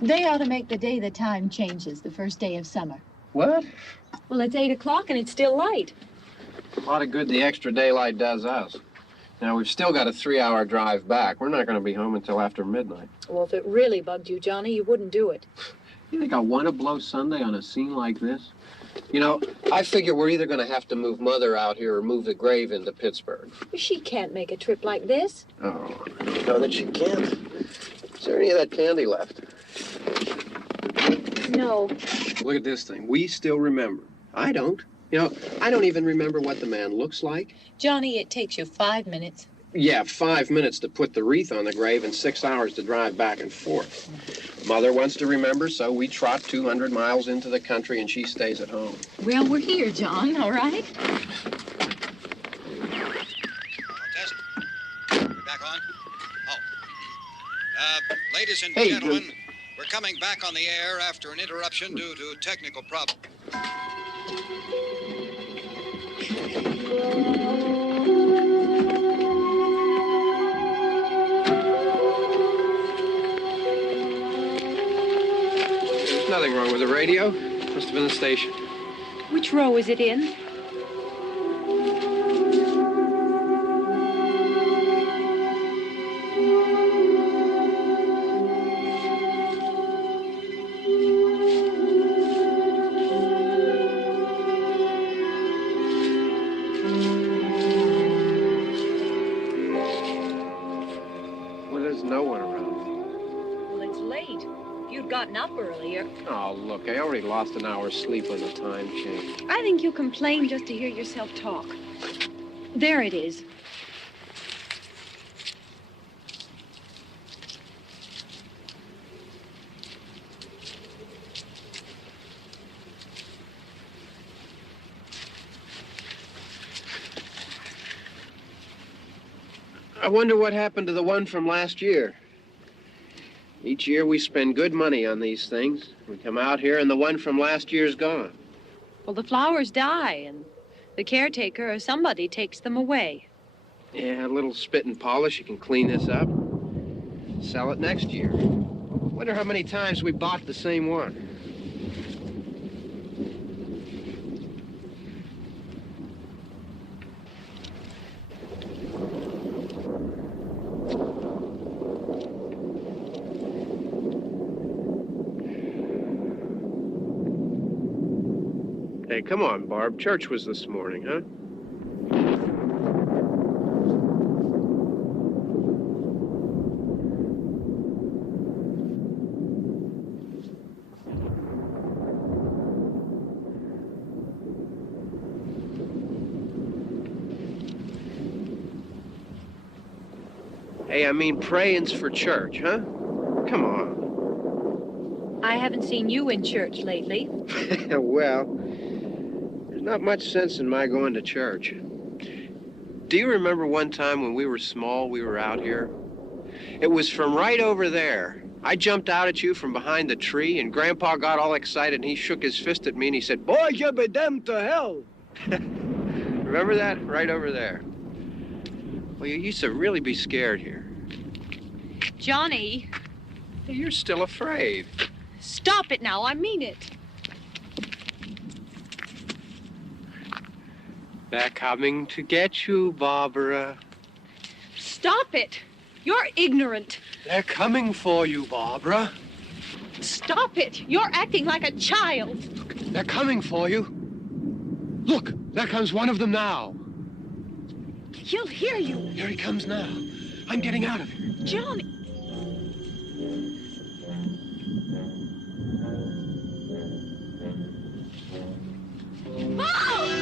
They ought to make the day the time changes, the first day of summer. What? Well, it's 8 o'clock and it's still light. A lot of good the extra daylight does us. Now, we've still got a 3-hour drive back. We're not going to be home until after midnight. Well, if it really bugged you, Johnny, you wouldn't do it. You think I want to blow Sunday on a scene like this? You know, I figure we're either going to have to move Mother out here or move the grave into Pittsburgh. She can't make a trip like this. Oh, I don't know that she can't. Is there any of that candy left? No. Look at this thing. We still remember. I don't. You know, I don't even remember what the man looks like. Johnny, it takes you 5 minutes. Yeah, 5 minutes to put the wreath on the grave and 6 hours to drive back and forth. Mother wants to remember, so we trot 200 miles into the country and she stays at home. Well, we're here, John, all right? Test. We're back on? Oh. Ladies and gentlemen, we're coming back on the air after an interruption due to technical problems. There's nothing wrong with the radio. Must have been the station. Which row is it in? Up earlier. Oh, look, I already lost an hour's sleep when the time changed. I think you complain just to hear yourself talk. There it is. I wonder what happened to the one from last year. Each year we spend good money on these things. We come out here and the one from last year's gone. Well, the flowers die and the caretaker or somebody takes them away. Yeah, a little spit and polish. You can clean this up. Sell it next year. Wonder how many times we bought the same one. Hey, come on, Barb. Church was this morning, huh? Hey, I mean, praying's for church, huh? Come on. I haven't seen you in church lately. Well, there's not much sense in my going to church. Do you remember one time when we were small, we were out here? It was from right over there. I jumped out at you from behind the tree, and Grandpa got all excited, and he shook his fist at me, and he said, "Boy, you be damned to hell." Remember that? Right over there. Well, you used to really be scared here. Johnny. You're still afraid. Stop it now. I mean it. They're coming to get you, Barbara. Stop it. You're ignorant. They're coming for you, Barbara. Stop it. You're acting like a child. They're coming for you. Look, there comes one of them now. He'll hear you. Here he comes now. I'm getting out of here. Johnny. Oh!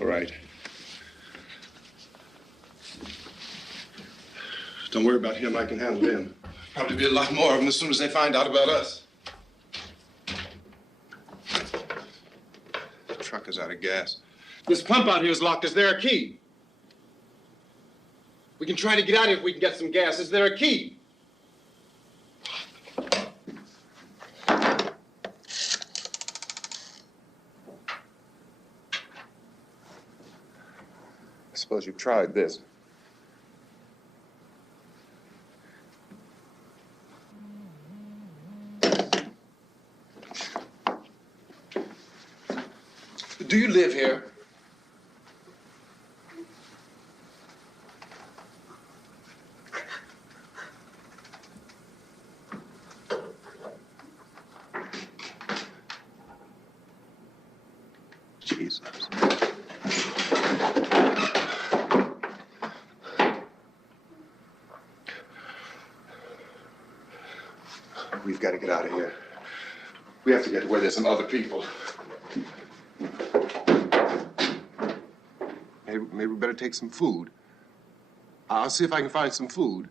All right. Don't worry about him. I can handle him. Probably be a lot more of them as soon as they find out about us. The truck is out of gas. This pump out here is locked. Is there a key? We can try to get out of here if we can get some gas. Is there a key? I suppose you've tried this. Do you live here? Jesus. We've got to get out of here. We have to get to where there's some other people. Maybe we better take some food. I'll see if I can find some food.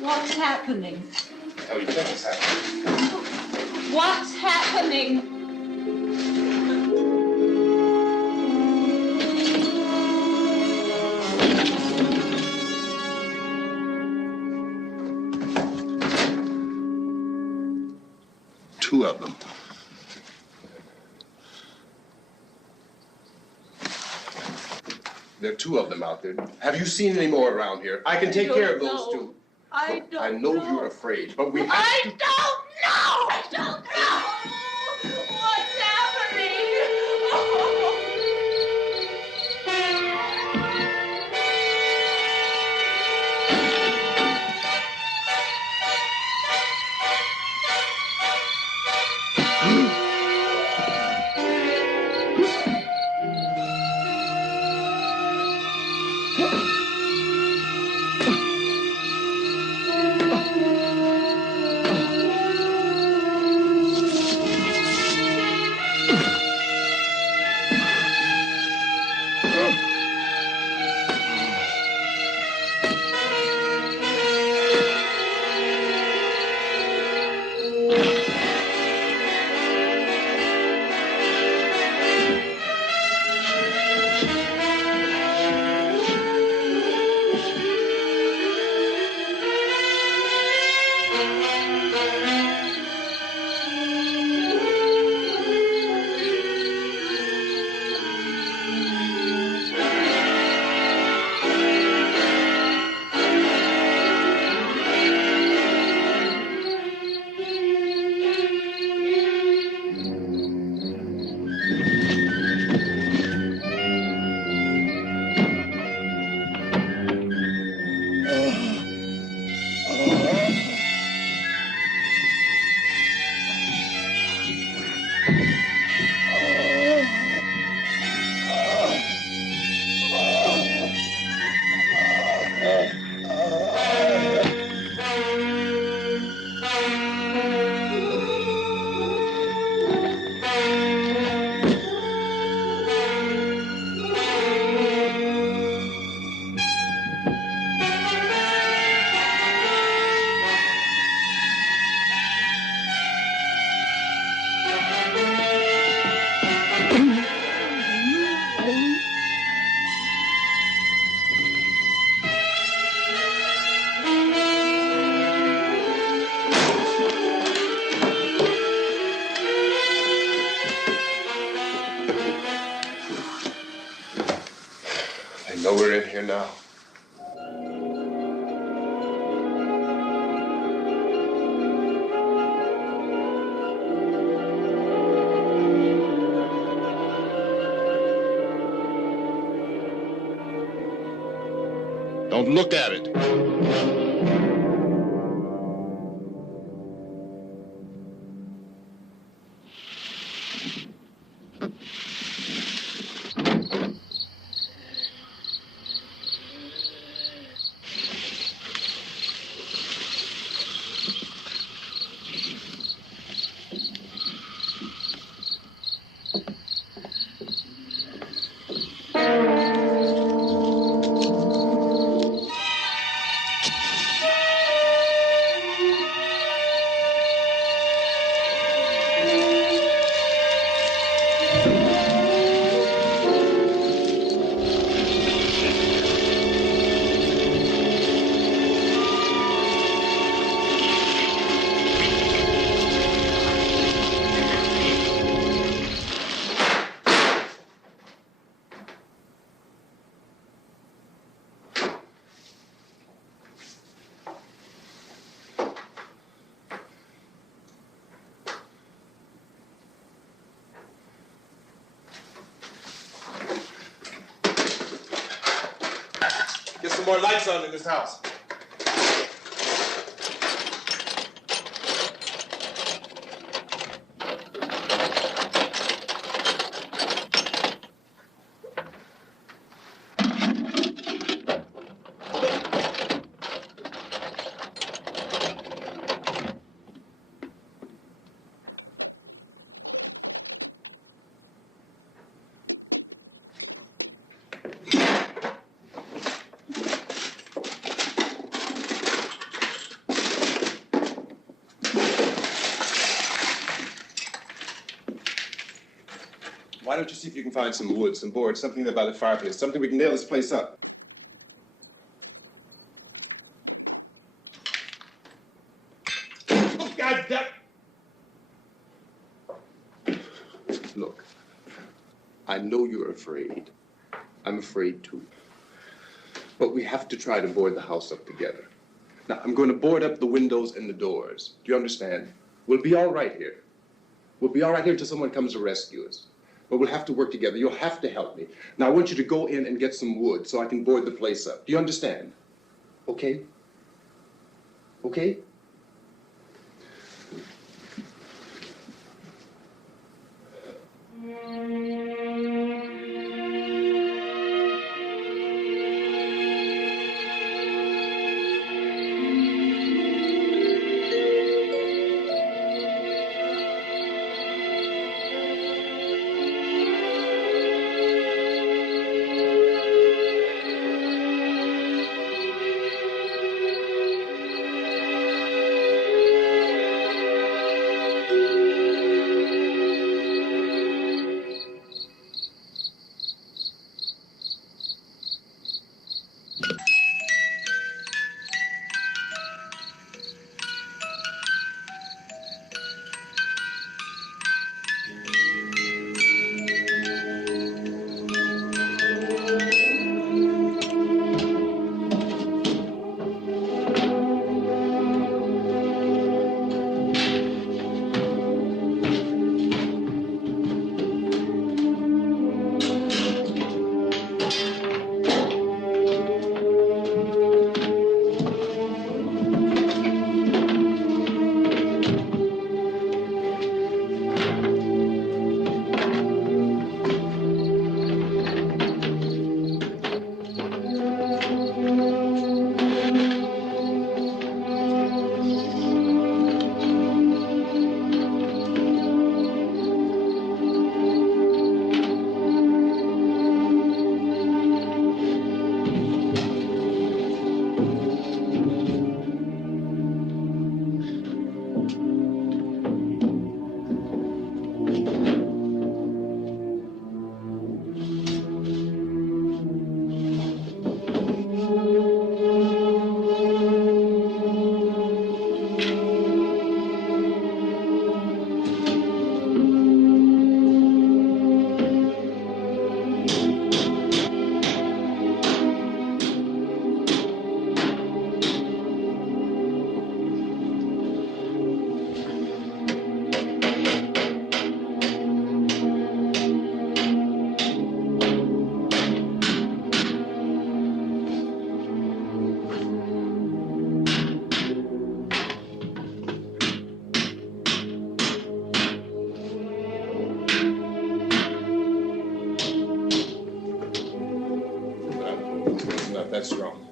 What's happening? Oh, you think it's happening? What's happening? Two of them. There are two of them out there. Have you seen any more around here? I can take care of those two. I don't I know you're afraid, but we have to... I don't know! I don't know! What's happening? here now. Don't look at it. Get some more lights on in this house. Why don't you see if you can find some wood, some boards, something there by the fireplace, something we can nail this place up. Oh, God damn! Look, I know you're afraid. I'm afraid too. But we have to try to board the house up together. Now, I'm going to board up the windows and the doors. Do you understand? We'll be all right here. We'll be all right here until someone comes to rescue us. But we'll have to work together. You'll have to help me. Now, I want you to go in and get some wood so I can board the place up. Do you understand? Okay? Okay? that strong.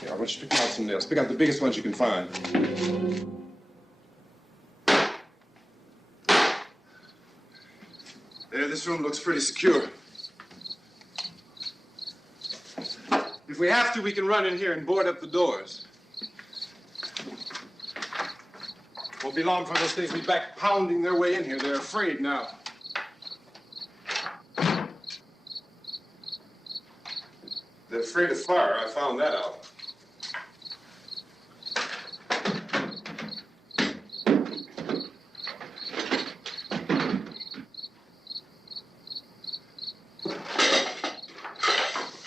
Here, I want you to pick out some nails. Pick out the biggest ones you can find. There, this room looks pretty secure. If we have to, we can run in here and board up the doors. Won't be long for those things to be back pounding their way in here. They're afraid now. They're afraid of fire. I found that out.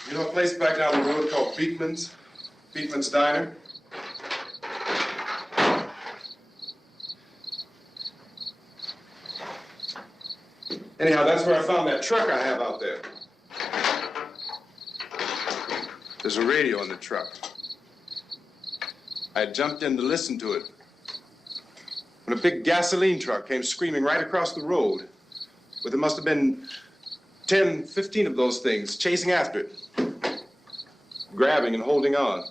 You know a place back down the road called Beekman's? Beekman's Diner? Anyhow, that's where I found that truck I have out there. There's a radio in the truck. I jumped in to listen to it when a big gasoline truck came screaming right across the road with there must have been 10, 15 of those things chasing after it, grabbing and holding on.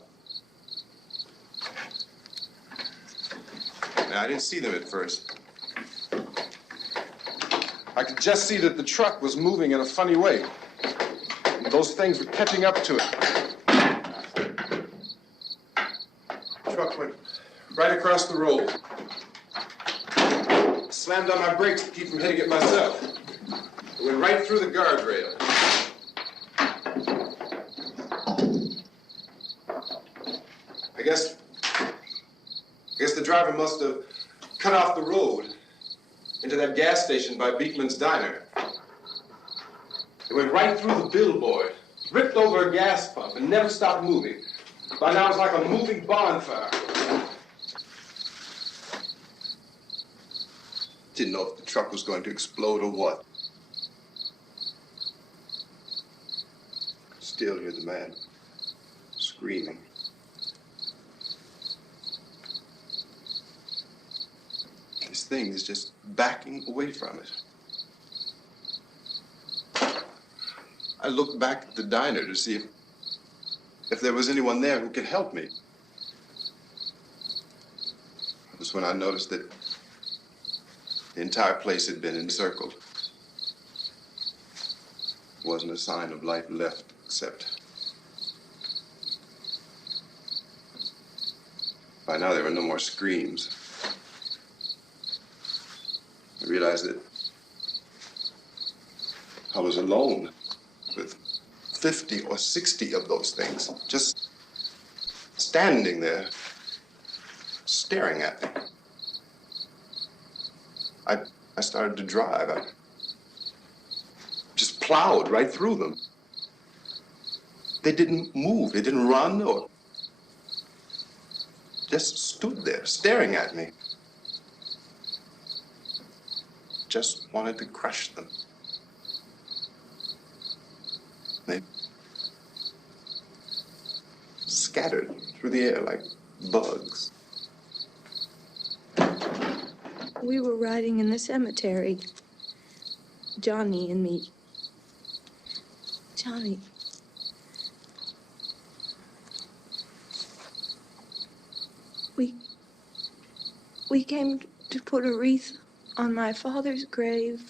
Now, I didn't see them at first. I could just see that the truck was moving in a funny way. And those things were catching up to it. The truck went right across the road. Slammed on my brakes to keep from hitting it myself. It went right through the guardrail. I guess the driver must have cut off the road into that gas station by Beekman's Diner. It went right through the billboard, ripped over a gas pump, and never stopped moving. By now, it's like a moving bonfire. Didn't know if the truck was going to explode or what. Still hear the man screaming. This thing is just backing away from it. I looked back at the diner to see if there was anyone there who could help me. It was when I noticed that the entire place had been encircled. There wasn't a sign of life left except by now there were no more screams. I realized that I was alone with 50 or 60 of those things, just standing there, staring at me. I started to drive. I just plowed right through them. They didn't move. They didn't run or just stood there, staring at me. Just wanted to crush them. They scattered through the air like bugs. We were riding in the cemetery, Johnny and me. Johnny. We came to put a wreath on my father's grave.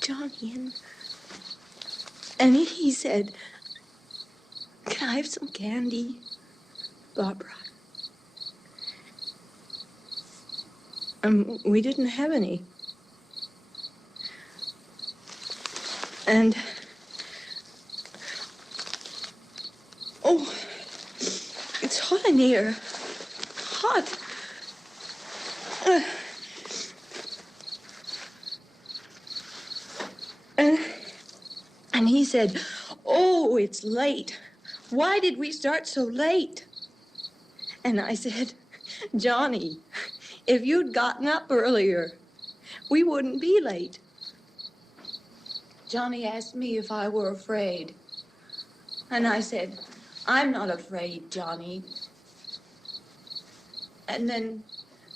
Johnny, and he said, "Can I have some candy, Barbra?" We didn't have any. And, oh, it's hot in here. Hot. And he said, "Oh, it's late. Why did we start so late?" And I said, "Johnny, if you'd gotten up earlier, we wouldn't be late." Johnny asked me if I were afraid. And I said, "I'm not afraid, Johnny." And then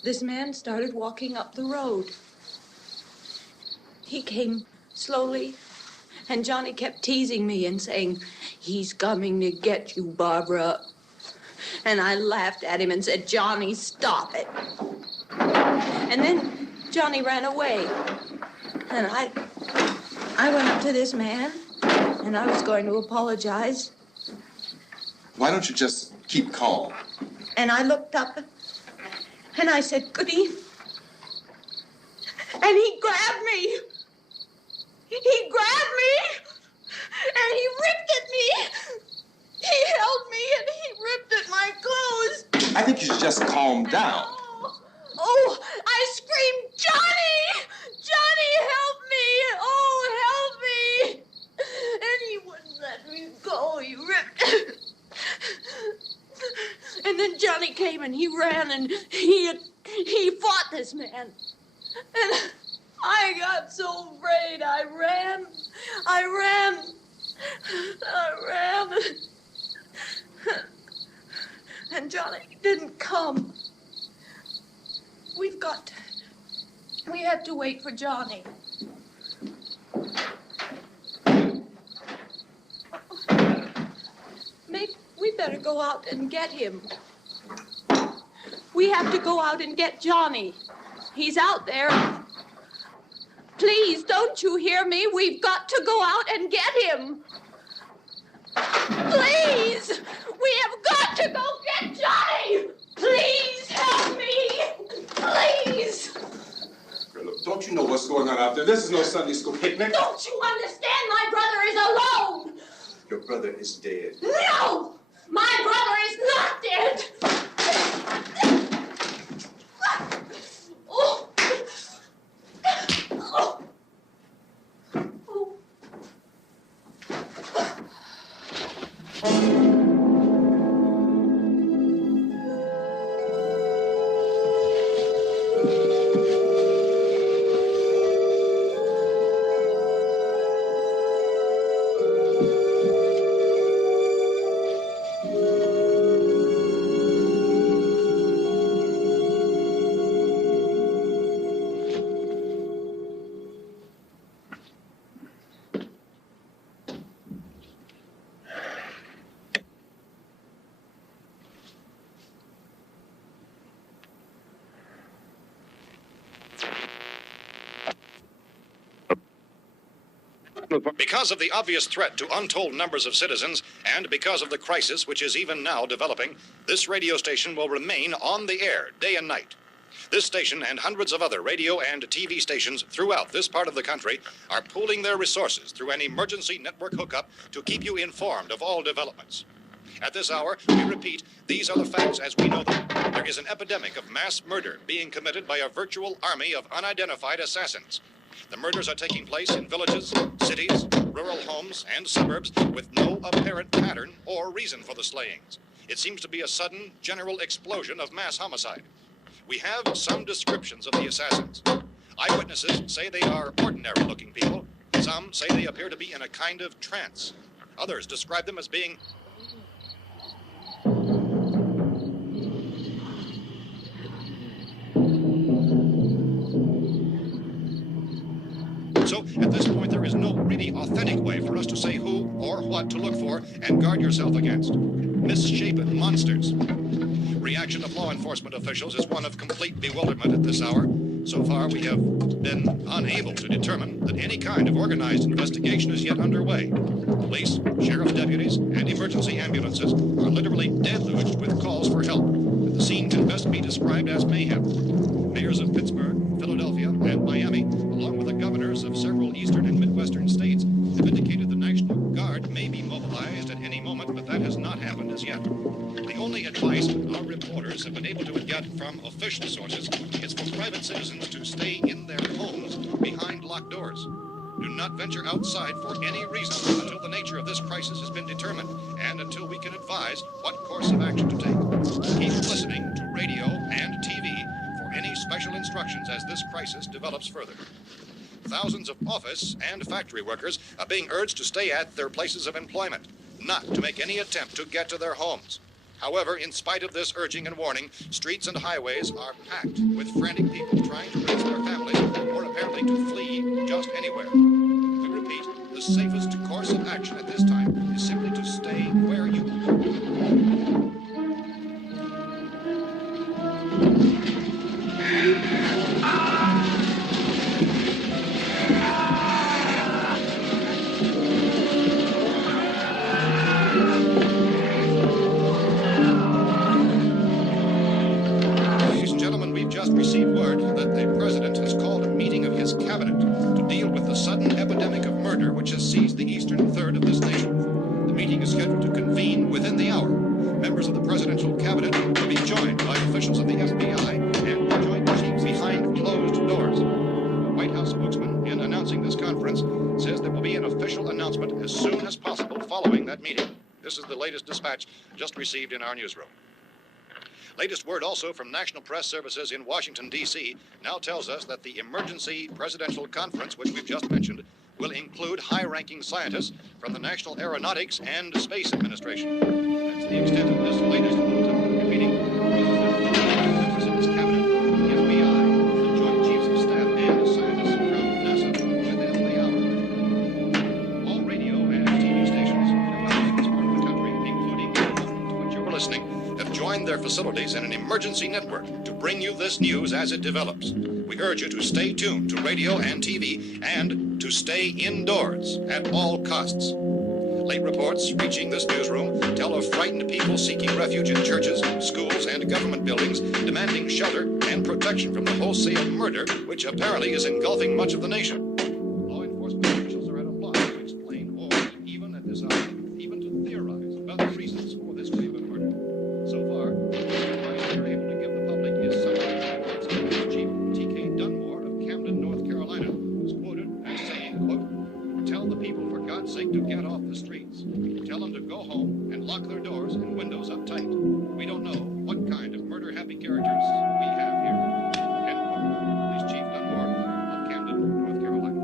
this man started walking up the road. He came slowly, and Johnny kept teasing me and saying, "He's coming to get you, Barbara." And I laughed at him and said, "Johnny, stop it." And then Johnny ran away. And I went up to this man, and I was going to apologize. Why don't you just keep calm? And I looked up, and I said, "Good evening." And he grabbed me. He grabbed me, and he ripped at me. He held me, and he ripped at my clothes. I think you should just calm down. Oh, I screamed, "Johnny! Johnny, help me! Oh, help me!" And he wouldn't let me go. He ripped. And then Johnny came and he ran and he fought this man. And I got so afraid. I ran. And Johnny didn't come. We have to wait for Johnny. Maybe we better go out and get him. We have to go out and get Johnny. He's out there. Please, don't you hear me? We've got to go out and get him. Please! We have got to go get Johnny! Please help me! Please! Look, don't you know what's going on out there? This is no Sunday school picnic. Don't you understand? My brother is alone! Your brother is dead. No! My brother is not dead! Oh. Oh. Because of the obvious threat to untold numbers of citizens, and because of the crisis which is even now developing, this radio station will remain on the air day and night. This station and hundreds of other radio and TV stations throughout this part of the country are pooling their resources through an emergency network hookup to keep you informed of all developments. At this hour, we repeat, these are the facts as we know them. There is an epidemic of mass murder being committed by a virtual army of unidentified assassins. The murders are taking place in villages, cities, rural homes, and suburbs with no apparent pattern or reason for the slayings. It seems to be a sudden, general explosion of mass homicide. We have some descriptions of the assassins. Eyewitnesses say they are ordinary-looking people. Some say they appear to be in a kind of trance. Others describe them as being So, at this point, there is no really authentic way for us to say who or what to look for and guard yourself against. Misshapen monsters. Reaction of law enforcement officials is one of complete bewilderment at this hour. So far, we have been unable to determine that any kind of organized investigation is yet underway. Police, sheriff's deputies, and emergency ambulances are literally deluged with calls for help. And the scene can best be described as mayhem. Mayors of Pittsburgh, Philadelphia, and Miami, along with the governors of several eastern and midwestern states, have indicated the National Guard may be mobilized at any moment, but that has not happened as yet. The only advice our reporters have been able to get from official sources is for private citizens to stay in their homes behind locked doors. Do not venture outside for any reason until the nature of this crisis has been determined and until we can advise what course of action to take. Keep listening to radio and TV for any special instructions as this crisis develops further. Thousands of office and factory workers are being urged to stay at their places of employment, not to make any attempt to get to their homes. However, in spite of this urging and warning, streets and highways are packed with frantic people trying to raise their families or apparently to flee just anywhere. We repeat, the safest course of action at this time is simply to murder which has seized the eastern third of this nation. The meeting is scheduled to convene within the hour. Members of the presidential cabinet will be joined by officials of the FBI and joint chiefs behind closed doors. The White House spokesman, in announcing this conference, says there will be an official announcement as soon as possible following that meeting. This is the latest dispatch just received in our newsroom. Latest word also from National Press Services in Washington, D.C. now tells us that the emergency presidential conference, which we've just mentioned, will include high-ranking scientists from the National Aeronautics and Space Administration. That's the extent of this latest meeting. Members of this cabinet, the FBI, the Joint Chiefs of Staff, and scientists from NASA within the hour. All radio and TV stations throughout this part of the country, including to which you were listening, have joined their facilities in an emergency network to bring you this news as it develops. We urge you to stay tuned to radio and TV and to stay indoors at all costs. Late reports reaching this newsroom tell of frightened people seeking refuge in churches, schools, and government buildings, demanding shelter and protection from the wholesale murder which apparently is engulfing much of the nation. Law enforcement officials are at a loss to explain or, even at this hour, even to theorize about the reasons for this wave of murder. So far, the advice they're able to give the public is something Chief T.K. Dunmore of Camden, North Carolina, who's quoted as saying, quote, "Tell the people, for God's sake, to get off the streets. Tell them to go home and lock their doors and windows up tight. We don't know what kind of murder-happy characters we have here." End quote. This Chief Dunmore of Camden, North Carolina.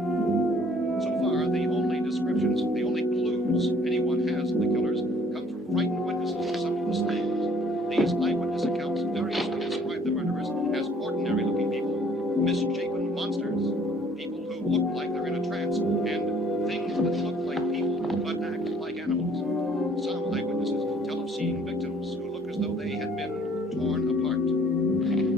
So far, the only descriptions, the only clues anyone has of the killers come from frightened witnesses of some of the slayings. These eyewitness accounts variously describe the murderers as ordinary-looking people, misshapen monsters, people who look like they're in a trance, and things that look like people but act like animals. Some eyewitnesses tell of seeing victims who look as though they had been torn apart.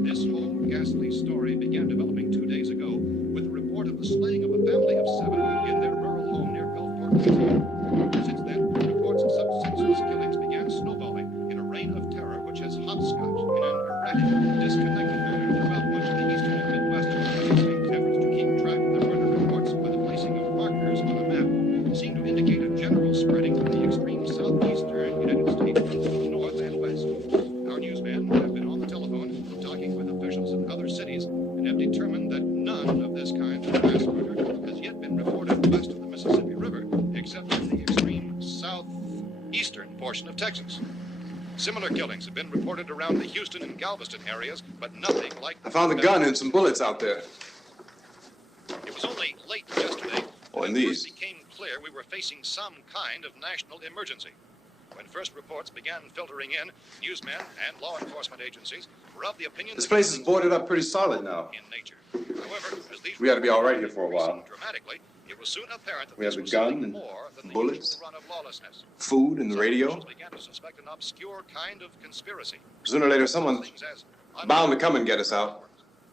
This whole ghastly story began developing 2 days ago with a report of the slaying of a family of 7 in their rural home near Gulfport, Louisiana. Since then, reports of such senseless killings began snowballing in a reign of terror which has hopscotched in an erratic, disconnected manner throughout much of the eastern and midwestern country. Efforts to keep track of the murder reports by the placing of markers on a map seem to indicate a general spreading from the extreme southeastern United States to the north and west. Our newsmen have been on the telephone talking with officials in other cities and have determined that none of this kind of mass murder has yet been reported west of the Mississippi River, except in the extreme southeastern portion of Texas. Similar killings have been reported around the Houston and Galveston areas, but nothing like... I found a gun and some bullets out there. It was only late yesterday and it these. first became clear we were facing some kind of national emergency. When first reports began filtering in, newsmen and law enforcement agencies were of the opinion This that place is boarded up pretty solid now. in nature. However, as these We ought to be all right here for a while. dramatically, it was soon apparent that We have this the was gun something and more than the bullets, usual run of lawlessness. food and the Some radio. officials began to suspect an obscure kind of conspiracy. Sooner or later, someone's Things as bound to come and get us out.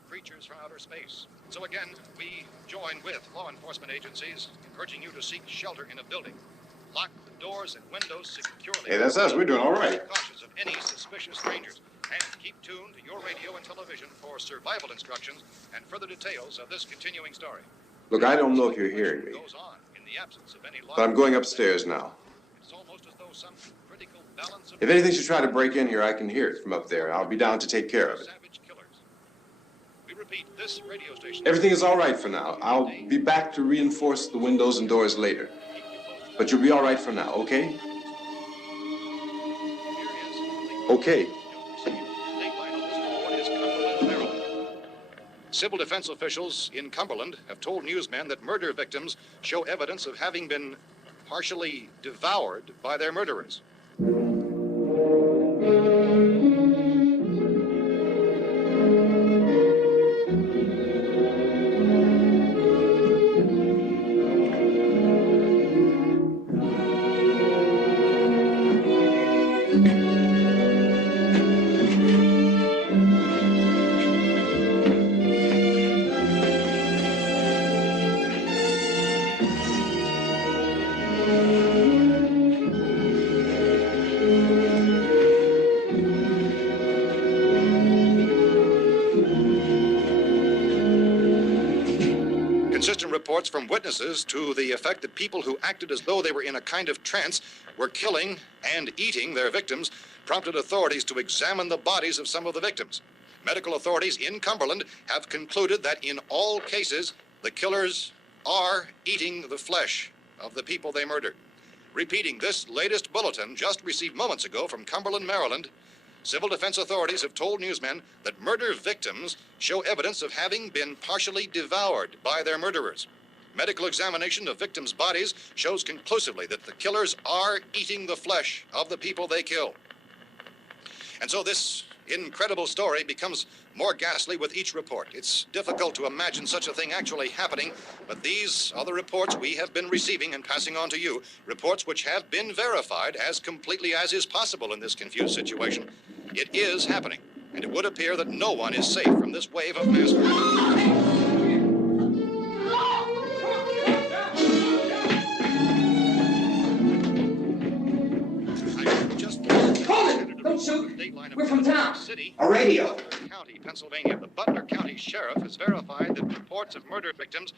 creatures from outer space. So again, we join with law enforcement agencies, urging you to seek shelter in a building. Lock the doors and windows securely. Hey, that's us. We're doing all right. Cautious of any suspicious strangers. And keep tuned to your radio and television for survival instructions and further details of this continuing story. Look, I don't know if you're hearing me, Goes on in the absence of any but I'm going upstairs now. It's almost as though some critical balance of If anything should try to break in here, I can hear it from up there. I'll be down to take care of it. savage killers. We repeat, this radio station. Everything is all right for now. I'll be back to reinforce the windows and doors later. But you'll be all right for now, okay? Okay. Civil defense officials in Cumberland have told newsmen that murder victims show evidence of having been partially devoured by their murderers. Consistent reports from witnesses to the effect that people who acted as though they were in a kind of trance were killing and eating their victims prompted authorities to examine the bodies of some of the victims. Medical authorities in Cumberland have concluded that in all cases, the killers are eating the flesh of the people they murdered. Repeating this latest bulletin just received moments ago from Cumberland, Maryland, civil defense authorities have told newsmen that murder victims show evidence of having been partially devoured by their murderers. Medical examination of victims' bodies shows conclusively that the killers are eating the flesh of the people they kill. And so this incredible story becomes more ghastly with each report. It's difficult to imagine such a thing actually happening, but these are the reports we have been receiving and passing on to you, reports which have been verified as completely as is possible in this confused situation. It is happening, and it would appear that no one is safe from this wave of mass murder. Don't shoot. We're from town. A radio. County, Pennsylvania. The Butler County Sheriff has verified that reports of murder victims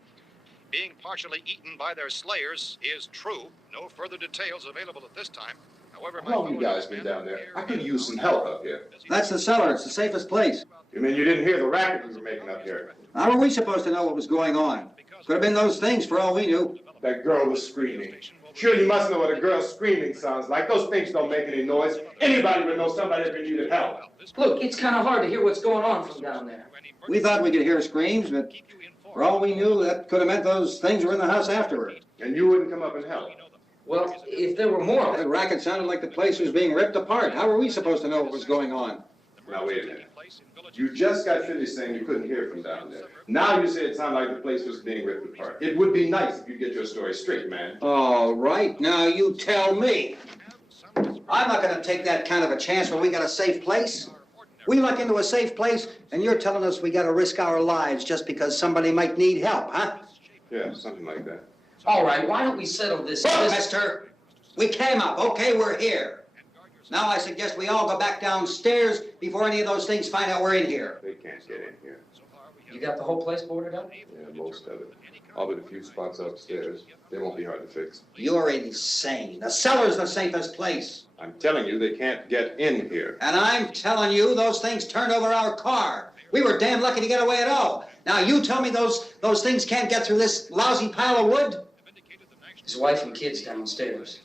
being partially eaten by their slayers is true. No further details available at this time. However, how long you guys been down there? I could use some help up here. That's the cellar. It's the safest place. You mean you didn't hear the racket we were making up here? How were we supposed to know what was going on? Could have been those things for all we knew. That girl was screaming. Sure, you must know what a girl screaming sounds like. Those things don't make any noise. Anybody would know somebody if they needed help. Look, it's kind of hard to hear what's going on from down there. We thought we could hear screams, but for all we knew, that could have meant those things were in the house afterward. And you wouldn't come up and help? Well, if there were more... That racket sounded like the place was being ripped apart. How were we supposed to know what was going on? Now, wait a minute. You just got finished saying you couldn't hear from down there. Now you say it sounded like the place was being ripped apart. It would be nice if you get your story straight, man. All right, now you tell me. I'm not going to take that kind of a chance when we got a safe place. We luck into a safe place, and you're telling us we got to risk our lives just because somebody might need help, huh? Yeah, something like that. All right, why don't we settle this? Look, mister, we came up. Okay, we're here. Now I suggest we all go back downstairs before any of those things find out we're in here. They can't get in here. You got the whole place boarded up? Yeah, most of it. All but a few spots upstairs. They won't be hard to fix. You're insane. The cellar's the safest place. I'm telling you, they can't get in here. And I'm telling you, those things turned over our car. We were damn lucky to get away at all. Now you tell me those things can't get through this lousy pile of wood? His wife and kids downstairs.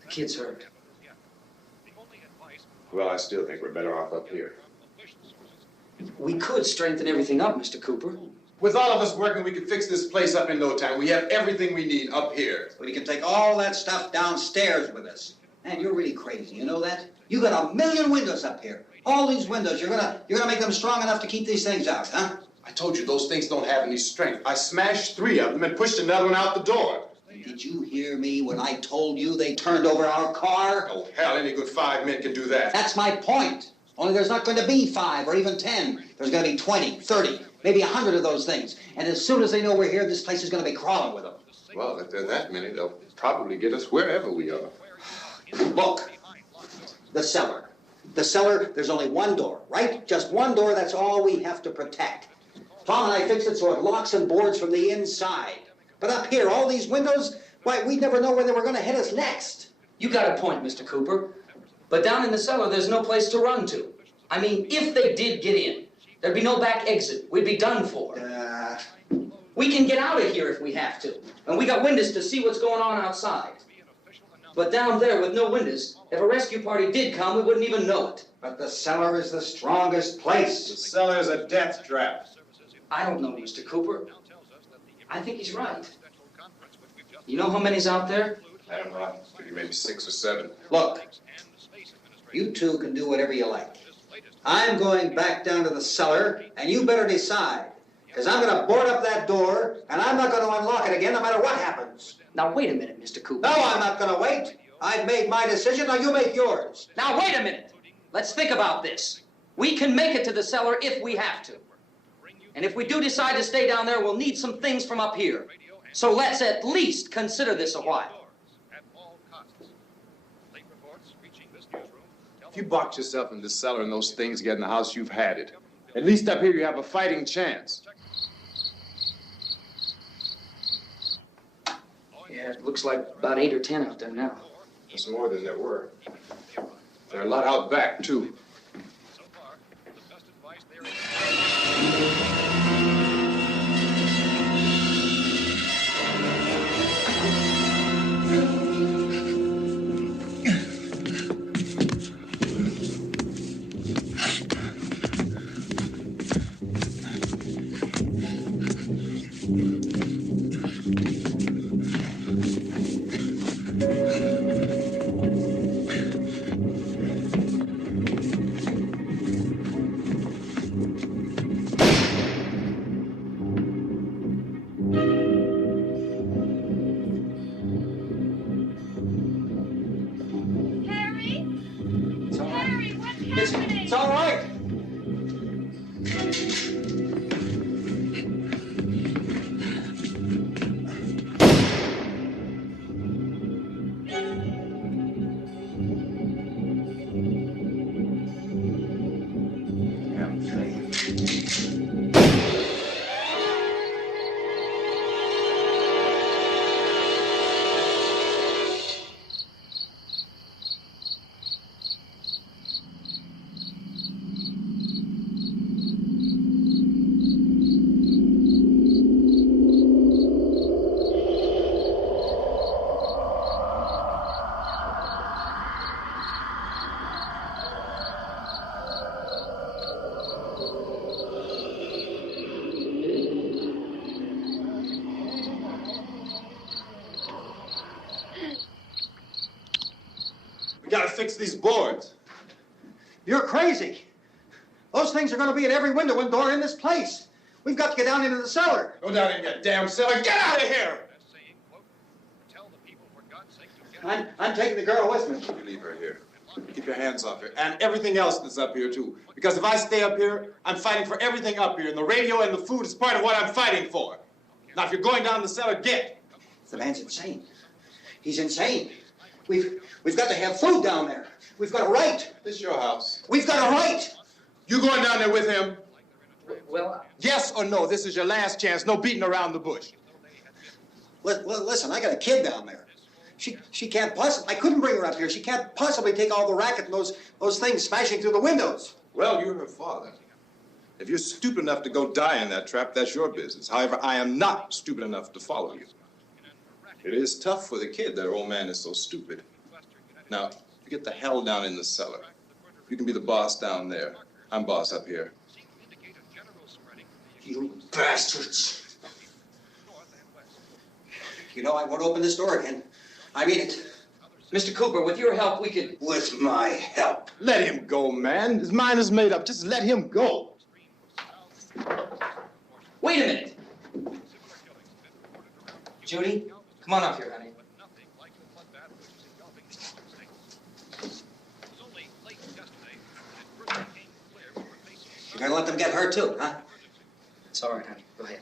The kid's hurt. Well, I still think we're better off up here. We could strengthen everything up, Mr. Cooper. With all of us working, we could fix this place up in no time. We have everything we need up here. We can take all that stuff downstairs with us. Man, you're really crazy, you know that? You got 1,000,000 windows up here. All these windows, you're gonna make them strong enough to keep these things out, huh? I told you those things don't have any strength. I smashed 3 of them and pushed another one out the door. Did you hear me when I told you they turned over our car? Oh, hell, any good 5 men can do that. That's my point. Only there's not going to be 5 or even 10. There's going to be 20, 30, maybe 100 of those things. And as soon as they know we're here, this place is going to be crawling with them. Well, if there are that many, they'll probably get us wherever we are. Look, the cellar. The cellar, there's only one door, right? Just one door, that's all we have to protect. Tom and I fixed it so it locks and boards from the inside. But up here, all these windows, why, we'd never know where they were going to hit us next. You got a point, Mr. Cooper. But down in the cellar, there's no place to run to. I mean, if they did get in, there'd be no back exit. We'd be done for. We can get out of here if we have to. And we got windows to see what's going on outside. But down there with no windows, if a rescue party did come, we wouldn't even know it. But the cellar is the strongest place. The cellar is a death trap. I don't know, Mr. Cooper. I think he's right. You know how many's out there? I don't know. Maybe 6 or 7. Look, you two can do whatever you like. I'm going back down to the cellar, and you better decide. Because I'm going to board up that door, and I'm not going to unlock it again no matter what happens. Now, wait a minute, Mr. Cooper. No, I'm not going to wait. I've made my decision, now you make yours. Now, wait a minute. Let's think about this. We can make it to the cellar if we have to. And if we do decide to stay down there, we'll need some things from up here. So let's at least consider this a while. If you box yourself in the cellar and those things get in the house, you've had it. At least up here you have a fighting chance. Yeah, it looks like about 8 or 10 out there now. There's more than there were. There are a lot out back, too. So far, the best advice there is. It's all right. We gotta fix these boards. You're crazy. Those things are going to be at every window and door in this place. We've got to get down into the cellar. Go down in your damn cellar. Get out of here! I'm taking the girl with me. You leave her here. Keep your hands off her. And everything else that's up here, too. Because if I stay up here, I'm fighting for everything up here. And the radio and the food is part of what I'm fighting for. Now, if you're going down the cellar, get. The man's insane. He's insane. We've got to have food down there. We've got a right. This is your house. We've got a right. You going down there with him? Well, Yes or no? This is your last chance. No beating around the bush. Listen, I got a kid down there. She can't possibly, I couldn't bring her up here. She can't possibly take all the racket and those things smashing through the windows. Well, you're her father. If you're stupid enough to go die in that trap, that's your business. However, I am not stupid enough to follow you. It is tough for the kid that her old man is so stupid. Now, you get the hell down in the cellar. You can be the boss down there. I'm boss up here. You bastards. You know, I won't open this door again. I mean it. Mr. Cooper, with your help, we could... With my help. Let him go, man. His mind is made up. Just let him go. Wait a minute. Judy, come on up here, honey. You're gonna let them get hurt too, huh? It's all right, honey. Go ahead.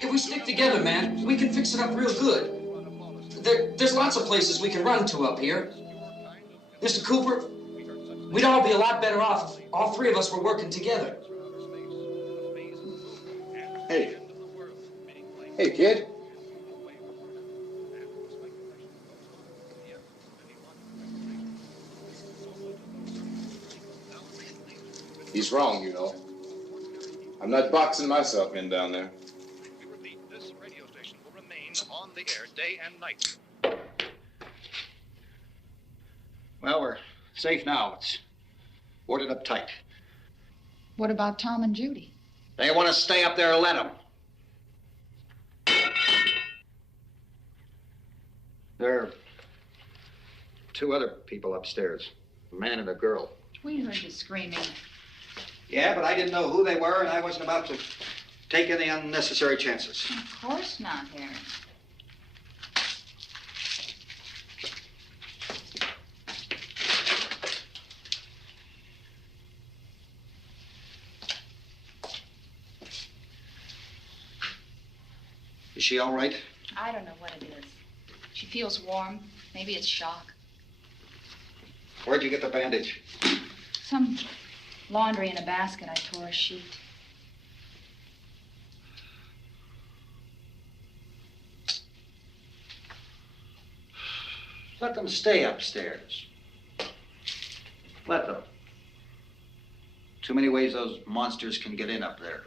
If we stick together, man, we can fix it up real good. There's lots of places we can run to up here. Mr. Cooper, we'd all be a lot better off if all three of us were working together. Hey. Hey, kid. He's wrong, you know. I'm not boxing myself in down there. We repeat, this radio station will remain on the air day and night. Well, we're safe now. It's boarded up tight. What about Tom and Judy? They want to stay up there, let them. There are two other people upstairs, a man and a girl. We heard you screaming. Yeah, but I didn't know who they were, and I wasn't about to take any unnecessary chances. Of course not, Harry. Is she all right? I don't know what it is. She feels warm. Maybe it's shock. Where'd you get the bandage? Some laundry in a basket. I tore a sheet. Let them stay upstairs. Let them. Too many ways those monsters can get in up there.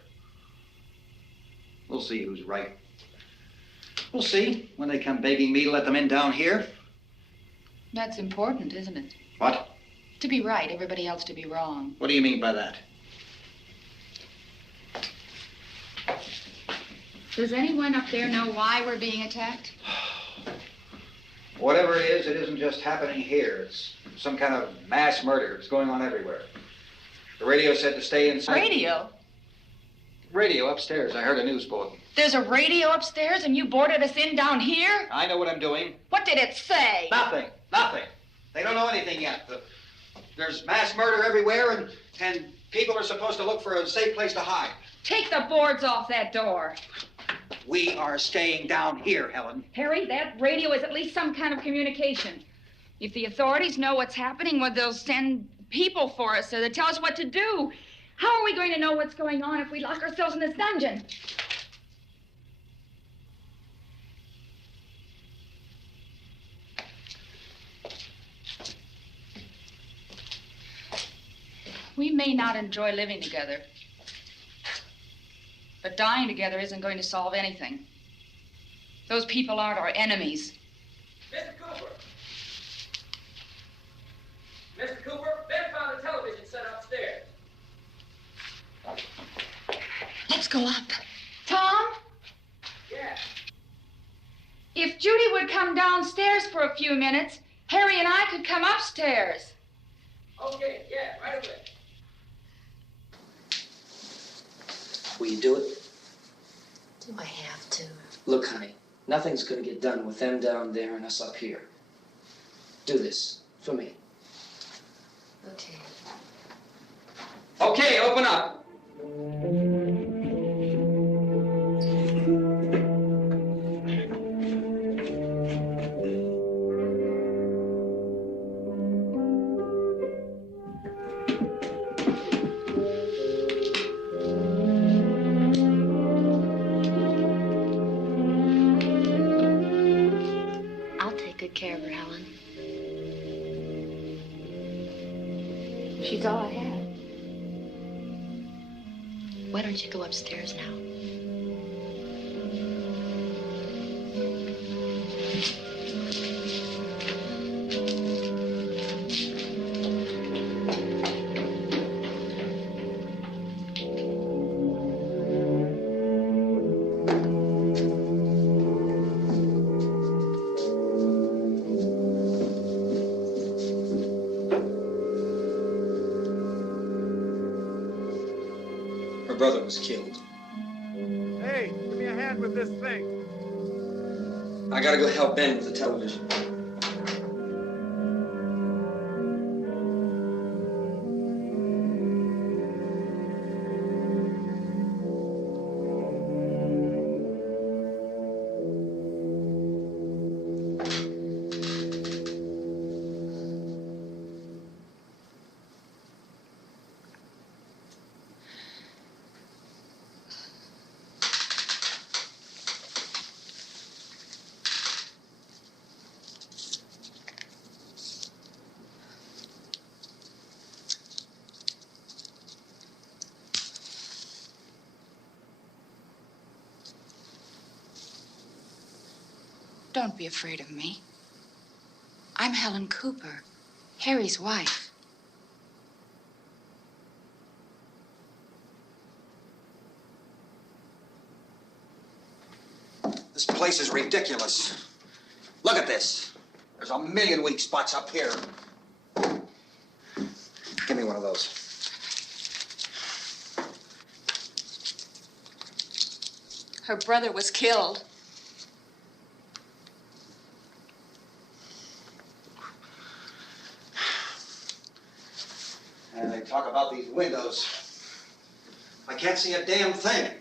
We'll see who's right. We'll see when they come begging me to let them in down here. That's important, isn't it? What? To be right, everybody else to be wrong. What do you mean by that? Does anyone up there know why we're being attacked? Whatever it isn't just happening here. It's some kind of mass murder. It's going on everywhere. The radio said to stay inside. Radio? Radio upstairs. I heard a news bulletin. There's a radio upstairs and you boarded us in down here? I know what I'm doing. What did it say? Nothing. Nothing. They don't know anything yet. There's mass murder everywhere, and people are supposed to look for a safe place to hide. Take the boards off that door. We are staying down here, Helen. Harry, that radio is at least some kind of communication. If the authorities know what's happening, well, they'll send people for us so they tell us what to do. How are we going to know what's going on if we lock ourselves in this dungeon? We may not enjoy living together, but dying together isn't going to solve anything. Those people aren't our enemies. Mr. Cooper! Mr. Cooper, Ben found a television set upstairs. Let's go up. Tom? Yeah. If Judy would come downstairs for a few minutes, Harry and I could come upstairs. Okay, yeah, right away. Will you do it? Do I have to? Look, honey, nothing's gonna get done with them down there and us up here. Do this for me. Okay. Okay, open up. Good care of her, Helen. She's all I have. Why don't you go upstairs now? Brother was killed. Hey, give me a hand with this thing. I gotta go help Ben with the television. Don't be afraid of me. I'm Helen Cooper, Harry's wife. This place is ridiculous. Look at this. There's a million weak spots up here. Give me one of those. Her brother was killed. And they talk about these windows. I can't see a damn thing.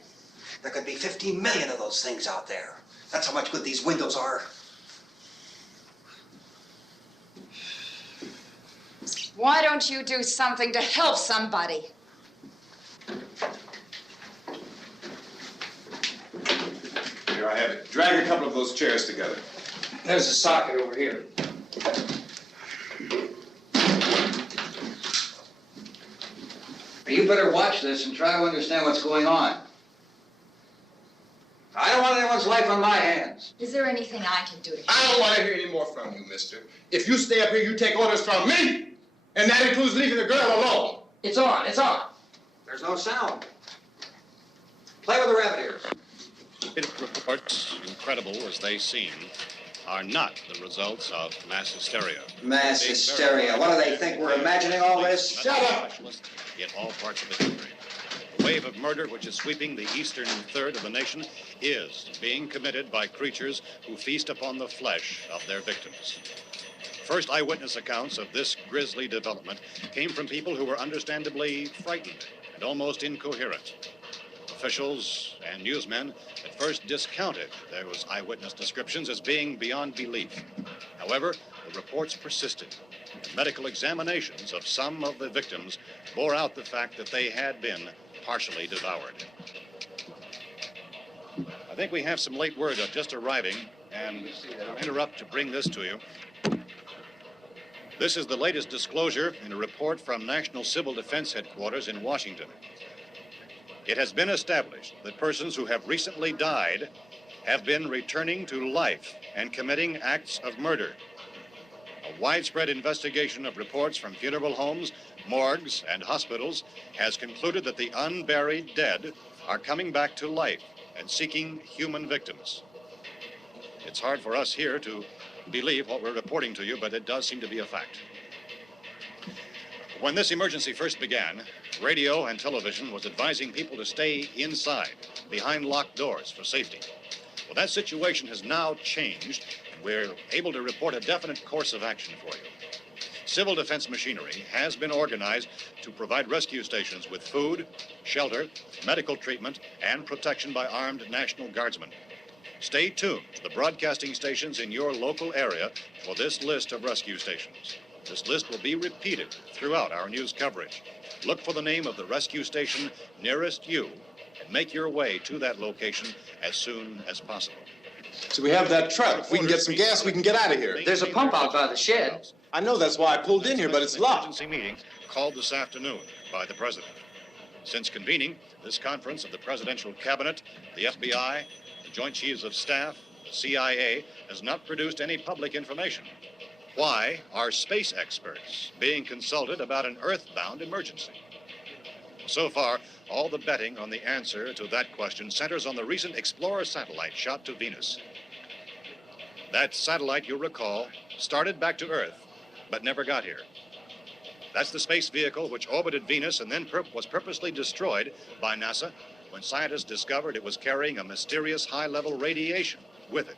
There could be 15 million of those things out there. That's how much good these windows are. Why don't you do something to help somebody? Here I have it. Drag a couple of those chairs together. There's a socket over here. You better watch this and try to understand what's going on. I don't want anyone's life on my hands. Is there anything I can do to help? I don't want to hear any more from you, mister. If you stay up here, you take orders from me. And that includes leaving the girl alone. It's on, it's on. There's no sound. Play with the rabbit ears. Reports, incredible as they seem, are not the results of mass hysteria. Mass hysteria. What do they think? We're imagining all this? Shut up! In all parts of the country. The wave of murder which is sweeping the eastern third of the nation is being committed by creatures who feast upon the flesh of their victims. First eyewitness accounts of this grisly development came from people who were understandably frightened and almost incoherent. Officials and newsmen at first discounted those eyewitness descriptions as being beyond belief. However, the reports persisted. And medical examinations of some of the victims bore out the fact that they had been partially devoured. I think we have some late word just arriving, and I'll interrupt to bring this to you. This is the latest disclosure in a report from National Civil Defense Headquarters in Washington. It has been established that persons who have recently died have been returning to life and committing acts of murder. A widespread investigation of reports from funeral homes, morgues, and hospitals has concluded that the unburied dead are coming back to life and seeking human victims. It's hard for us here to believe what we're reporting to you, but it does seem to be a fact. When this emergency first began, radio and television was advising people to stay inside, behind locked doors for safety. Well, that situation has now changed, and we're able to report a definite course of action for you. Civil defense machinery has been organized to provide rescue stations with food, shelter, medical treatment, and protection by armed National Guardsmen. Stay tuned to the broadcasting stations in your local area for this list of rescue stations. This list will be repeated throughout our news coverage. Look for the name of the rescue station nearest you and make your way to that location as soon as possible. So we have that truck. If we can get some gas, we can get out of here. There's a pump out by the shed. I know, that's why I pulled in here, but it's locked. Emergency meeting called this afternoon by the president. Since convening this conference of the presidential cabinet, the FBI, the Joint Chiefs of Staff, the CIA has not produced any public information. Why are space experts being consulted about an earthbound emergency? So far, all the betting on the answer to that question centers on the recent Explorer satellite shot to Venus. That satellite, you'll recall, started back to Earth, but never got here. That's the space vehicle which orbited Venus and then was purposely destroyed by NASA when scientists discovered it was carrying a mysterious high-level radiation with it.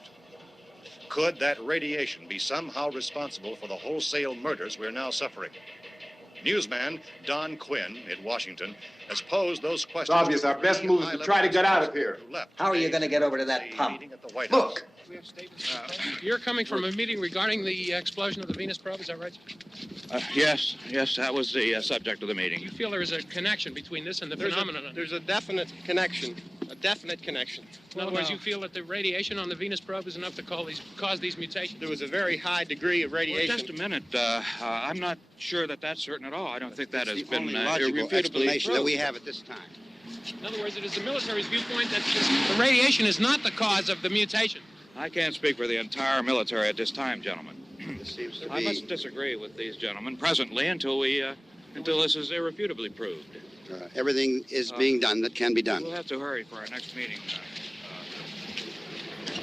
Could that radiation be somehow responsible for the wholesale murders we're now suffering? Newsman Don Quinn in Washington has posed those questions. It's obvious our best move is to try to get out of here. How are you going to get over to that pump? Look! You're coming from a meeting regarding the explosion of the Venus probe, is that right? Yes, that was the subject of the meeting. You feel there is a connection between this and the phenomenon? There's a definite connection. In other words, you feel that the radiation on the Venus probe is enough to cause these mutations? There was a very high degree of radiation. Well, just a minute. I'm not sure that that's certain at all. I don't think that has been logical irrefutably explanation that proved. we have at this time. In other words, it is the military's viewpoint that the radiation is not the cause of the mutation. I can't speak for the entire military at this time, gentlemen. This seems to I be... must disagree with these gentlemen presently until this is irrefutably proved. everything is being done that can be done. We'll have to hurry for our next meeting.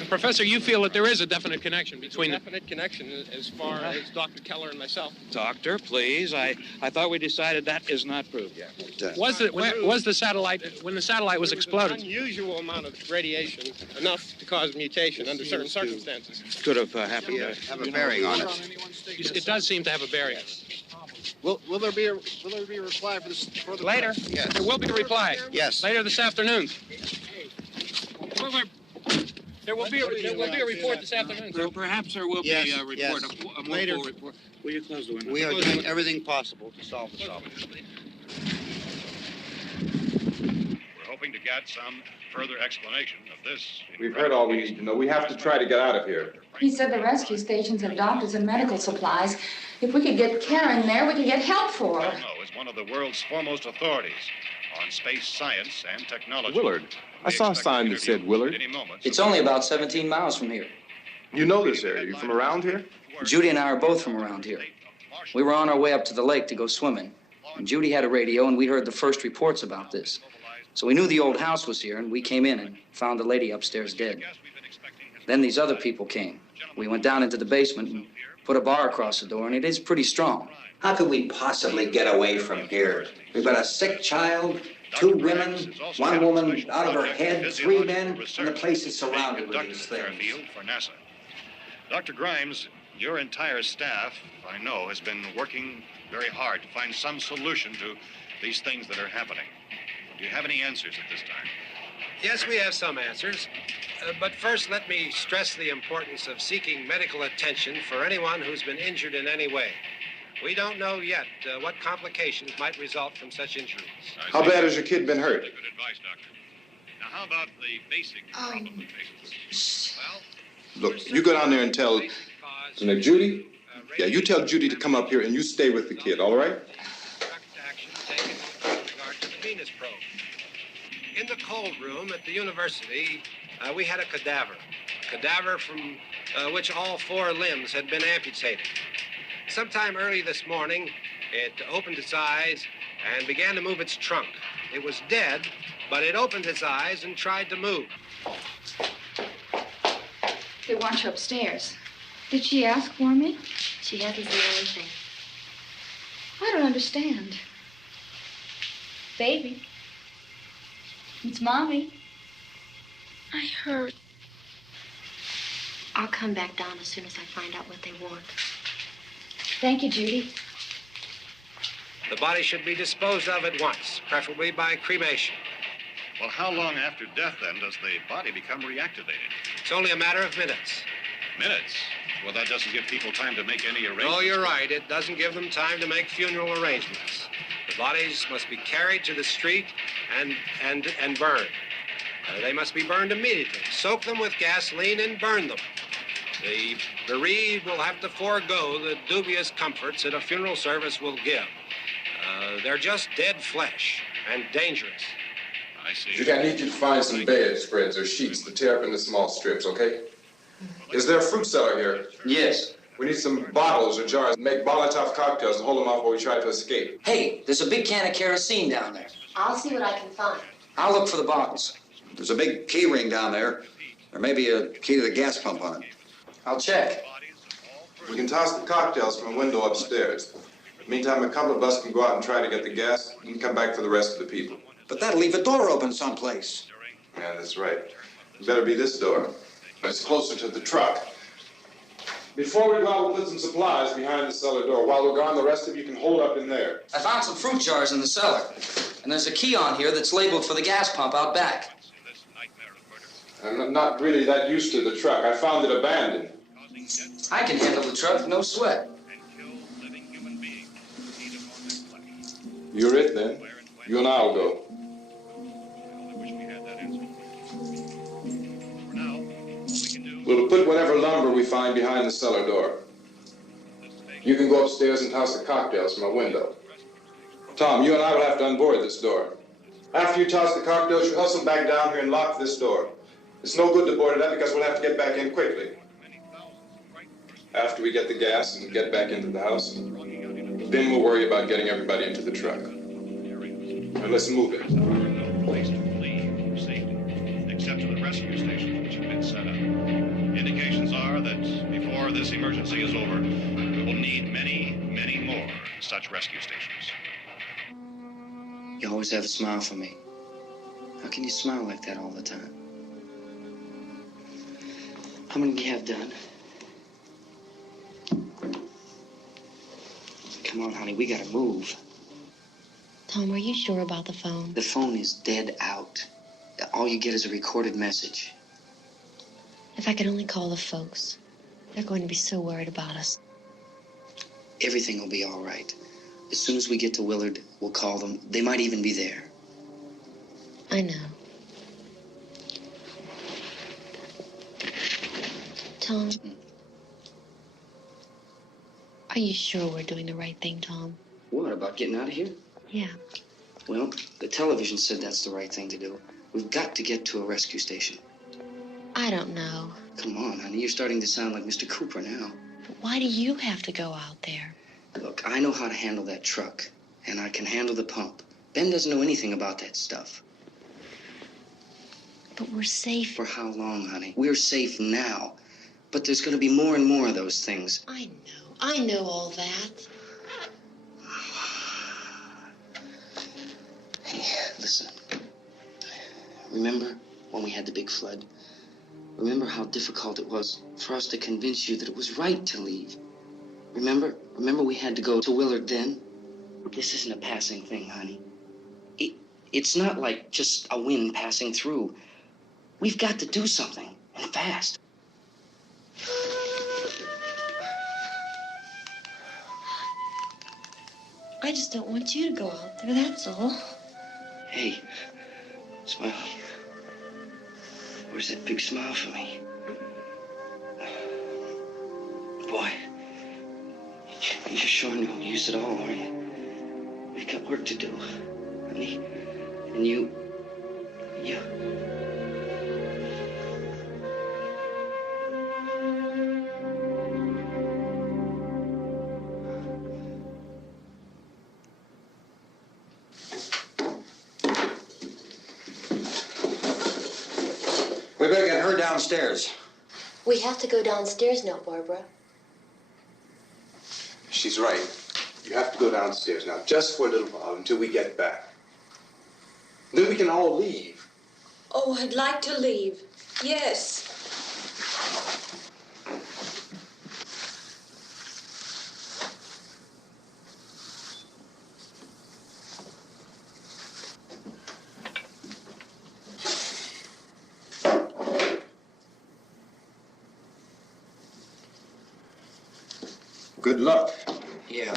Professor, you feel that there is a definite connection between a definite connection as far as Dr. Keller and myself. Doctor, please. I thought we decided that is not proved yet. Was the satellite, when the satellite was exploded? An unusual amount of radiation, enough to cause mutation under certain circumstances. Could have happened. Have a bearing on it. It does seem to have a bearing. Will there be a reply for this further? Later? Yes. There will be a reply. Yes. Later this afternoon. There will be a report this afternoon. Perhaps there will be a report, a more full report. will you close the window? We are doing everything possible to solve the problem. We're hoping to get some further explanation of this. We've heard all we need to know. We have to try to get out of here. He said the rescue stations have doctors and medical supplies. If we could get Karen there, we could get help for her. Romero is one of the world's foremost authorities on space science and technology. Willard. I saw a sign that said Willard. It's only about 17 miles from here. You know this area. You from around here? Judy and I are both from around here. We were on our way up to the lake to go swimming. And Judy had a radio, and we heard the first reports about this. So we knew the old house was here, and we came in and found the lady upstairs dead. Then these other people came. We went down into the basement and put a bar across the door, and it is pretty strong. How could we possibly get away from here? We've got a sick child, 2 women, 1 woman out of her head, 3 men, and the place is surrounded with these things. For NASA. Dr. Grimes, your entire staff, I know, has been working very hard to find some solution to these things that are happening. Do you have any answers at this time? Yes, we have some answers. But first, let me stress the importance of seeking medical attention for anyone who's been injured in any way. We don't know yet what complications might result from such injuries. How bad has your kid been hurt? Good advice, Doctor. Now, how about the basic problem of patients? Well, Look, you go down there and tell... Judy? Yeah, you tell Judy to come up here and you stay with the kid, all right? Action taken with regard to the Venus probe. In the cold room at the university, we had a cadaver from which all 4 limbs had been amputated. Sometime early this morning, it opened its eyes and began to move its trunk. It was dead, but it opened its eyes and tried to move. They want you upstairs. Did she ask for me? She hasn't seen anything. I don't understand. Baby. It's Mommy. I heard. I'll come back down as soon as I find out what they want. Thank you, Judy. The body should be disposed of at once, preferably by cremation. Well, how long after death, then, does the body become reactivated? It's only a matter of minutes. Minutes? Well, that doesn't give people time to make any arrangements. No, you're right. It doesn't give them time to make funeral arrangements. The bodies must be carried to the street and burned. They must be burned immediately. Soak them with gasoline and burn them. The bereaved will have to forego the dubious comforts that a funeral service will give. They're just dead flesh and dangerous. I see. Judy, I need you to find some bedspreads or sheets to tear up into small strips, okay? Is there a fruit cellar here? Yes. We need some bottles or jars. Make Molotov cocktails and hold them off while we try to escape. Hey, there's a big can of kerosene down there. I'll see what I can find. I'll look for the bottles. There's a big key ring down there. There may be a key to the gas pump on it. I'll check. We can toss the cocktails from a window upstairs. Meantime, a couple of us can go out and try to get the gas and come back for the rest of the people. But that'll leave a door open someplace. Yeah, that's right. It better be this door. It's closer to the truck. Before we go out, we'll put some supplies behind the cellar door. While we're gone, the rest of you can hold up in there. I found some fruit jars in the cellar. And there's a key on here that's labeled for the gas pump out back. I'm not really that used to the truck. I found it abandoned. I can handle the truck, no sweat. You're it, then. You and I'll go. We'll put whatever lumber we find behind the cellar door. You can go upstairs and toss the cocktails from a window. Tom, you and I will have to unboard this door. After you toss the cocktails, you hustle back down here and lock this door. It's no good to board it up because we'll have to get back in quickly. After we get the gas and get back into the house, then we'll worry about getting everybody into the truck. Now let's move it. No place to flee for safety, except to the rescue stations which have been set up. Indications are that before this emergency is over, we will need many, many more such rescue stations. You always have a smile for me. How can you smile like that all the time? How many do you have done? Come on, honey, we gotta move. Tom, are you sure about the phone? The phone is dead out. All you get is a recorded message. If I could only call the folks. They're going to be so worried about us. Everything will be all right. As soon as we get to Willard, we'll call them. They might even be there. I know. Tom, are you sure we're doing the right thing, Tom? What, about getting out of here? Yeah. Well, the television said that's the right thing to do. We've got to get to a rescue station. I don't know. Come on, honey. You're starting to sound like Mr. Cooper now. But why do you have to go out there? Look, I know how to handle that truck, and I can handle the pump. Ben doesn't know anything about that stuff. But we're safe. For how long, honey? We're safe now. But there's going to be more and more of those things. I know all that. Hey, listen. Remember when we had the big flood? Remember how difficult it was for us to convince you that it was right to leave? Remember we had to go to Willard then? This isn't a passing thing, honey. It's not like just a wind passing through. We've got to do something, and fast. I just don't want you to go out there, that's all. Hey, smile. Where's that big smile for me? Boy, you're sure no use at all, are you? We've got work to do, honey. And you... We better get her downstairs. We have to go downstairs now, Barbara. She's right. You have to go downstairs now, just for a little while, until we get back. Then we can all leave. Oh, I'd like to leave. Yes. Good luck. Yeah.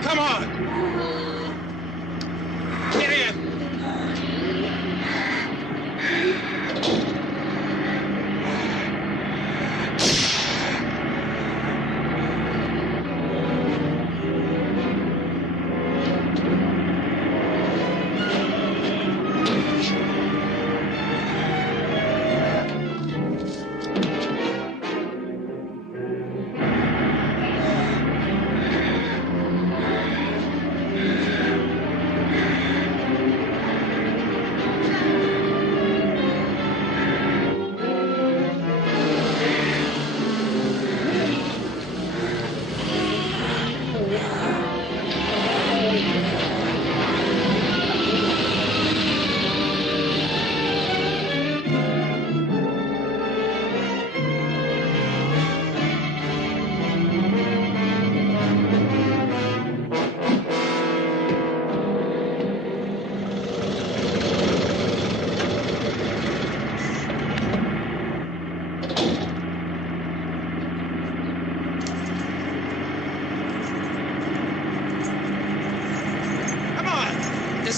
Come on! Get in!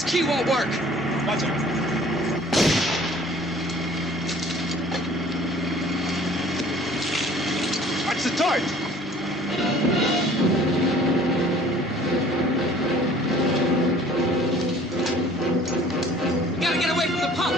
This key won't work. Watch it. Watch the torch. Gotta get away from the pump.